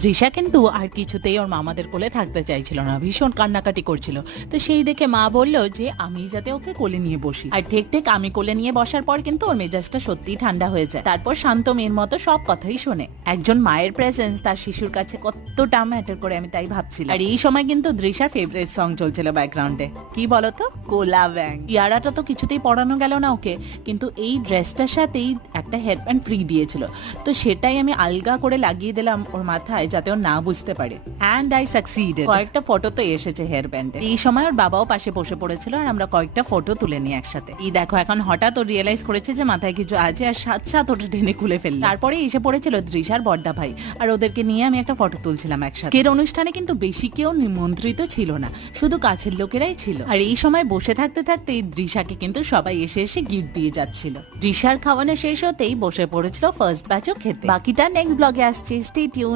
দৃশা কিন্তু আর কিছুতেই ওর মামাদের কোলে থাকতে চাইছিল না, ভীষণ কান্নাকাটি করছিল। তো সেই দেখে মা বলল যে আমি যাতে ওকে কোলে নিয়ে বসি। আর ঠিক ঠিক আমি কোলে নিয়ে বসার পর কিন্তু ওর মেজাজটা সত্যিই ঠান্ডা হয়ে যায়। তারপর শান্ত মেয়ের মতো সব কথাই শোনে। একজন মায়ের প্রেজেন্স তার শিশুর কাছে কতটা ম্যাটার করে আমি তাই ভাবছিলাম। আর এই সময় কিন্তু দৃশার ফেভারিট সং চলছিল ব্যাকগ্রাউন্ডে। কি বলতো, কোলা ব্যাং। ইয়ারাটা তো কিছুতেই পড়ানো গেল না ওকে, কিন্তু এই ড্রেসটার সাথেই একটা হেডব্যান্ড ফ্রি দিয়েছিল, তো সেটাই আমি আলগা করে লাগিয়ে দিলাম ওর মাথায় যাতে ও না বুঝতে পারে। And I succeeded. কয়েকটা ফটো তো এসেছে হেয়ার ব্যান্ডে। এই সময় ওর বাবাও পাশে বসে পড়েছিল আর আমরা কয়েকটা ফটো তুলে নিই একসাথে। এই দেখো এখন হঠাৎ ও রিয়েলাইজ করেছে যে মাথায় কিছু আছে আর সাথে সাথে ওটা টেনে খুলে ফেলল। তারপরে এসে পড়েছিল দৃশার বড়দা ভাই, আর ওদেরকে নিয়ে আমি একটা ফটো তুলছিলাম একসাথে। এর অনুষ্ঠানে কিন্তু বেশি কেউ নিমন্ত্রিত ছিল না, শুধু কাছের লোকেরাই ছিল। আর এই সময় বসে থাকতে থাকতেই দৃশাকে কিন্তু সবাই এসে এসে গিফট দিয়ে যাচ্ছিল। দৃশার খাওয়ানো শেষ হতেই বসে পড়েছিল ফার্স্ট ব্যাচও খেতে। বাকিটা নেক্সট ব্লগে আসছে, স্টে টিউন।